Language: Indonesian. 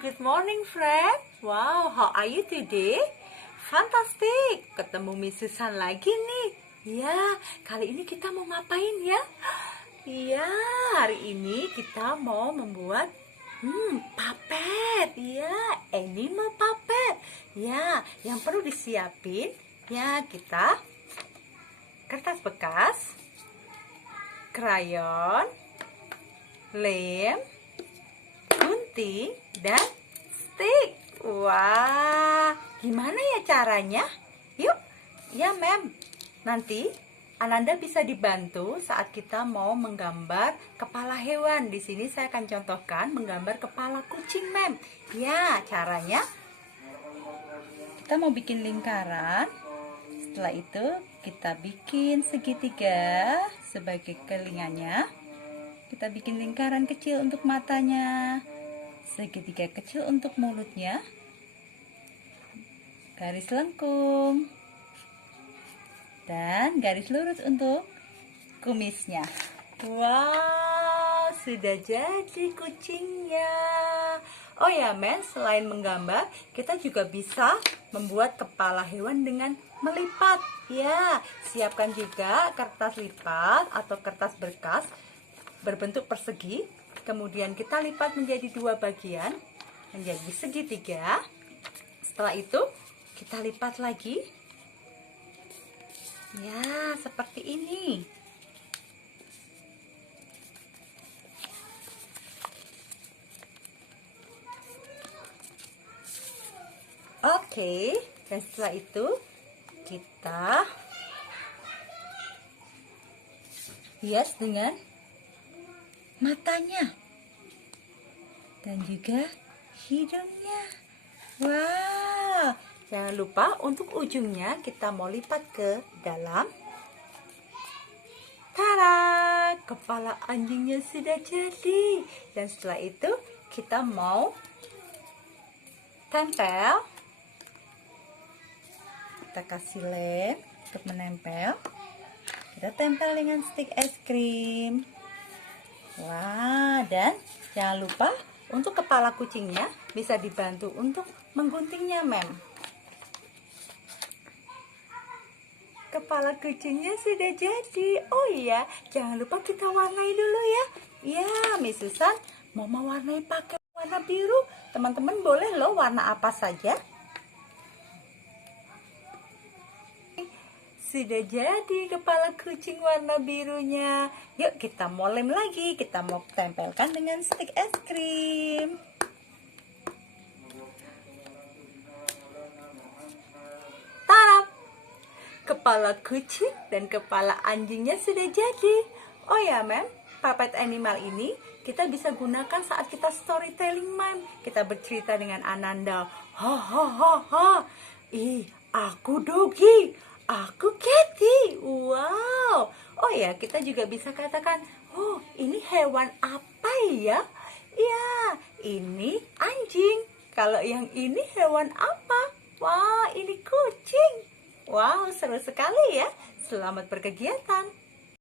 good morning friend. Wow, how are you today? Fantastic, ketemu Miss Susan lagi nih. Ya, kali ini kita mau ngapain ya? Iya, hari ini kita mau membuat puppet. Ya, animal puppet. Ya, yang perlu disiapin ya kita kertas bekas, krayon, lem, gunting, dan stick. Wah, gimana ya caranya? Yuk, ya mem. Nanti Ananda bisa dibantu saat kita mau menggambar kepala hewan. Di sini saya akan contohkan menggambar kepala kucing, mem. Ya, caranya kita mau bikin lingkaran. Setelah itu kita bikin segitiga sebagai telingannya. Kita bikin lingkaran kecil untuk matanya, segitiga kecil untuk mulutnya, garis lengkung, dan garis lurus untuk kumisnya. Wow, sudah jadi kucingnya. Oh ya men, selain menggambar, kita juga bisa membuat kepala hewan dengan melipat. Ya, siapkan juga kertas lipat atau kertas berkas berbentuk persegi, kemudian kita lipat menjadi dua bagian menjadi segitiga. Setelah itu kita lipat lagi ya seperti ini. Oke, dan setelah itu kita hias dengan matanya dan juga hidungnya. Wow, jangan lupa untuk ujungnya kita mau lipat ke dalam. Tada, kepala anjingnya sudah jadi. Dan setelah itu kita mau tempel. Kita kasih lem untuk menempel. Kita tempel dengan stik es krim. Wah, dan jangan lupa untuk kepala kucingnya bisa dibantu untuk mengguntingnya, mem. Kepala kucingnya sudah jadi. Oh iya, jangan lupa kita warnai dulu ya. Ya, Miss Susan mau mewarnai pakai warna biru. Teman-teman boleh loh warna apa saja. Sudah jadi kepala kucing warna birunya. Yuk kita mau lem lagi. Kita mau tempelkan dengan stik es krim. Tarap! Kepala kucing dan kepala anjingnya sudah jadi. Oh ya mem, puppet animal ini kita bisa gunakan saat kita storytelling, mem. Kita bercerita dengan Ananda. Ha ha ha ha. Ih, aku Dogi. Aku Kathy. Wow. Oh ya, kita juga bisa katakan, oh ini hewan apa ya? Ya, ini anjing. Kalau yang ini hewan apa? Wah, ini kucing. Wow, seru sekali ya. Selamat berkegiatan.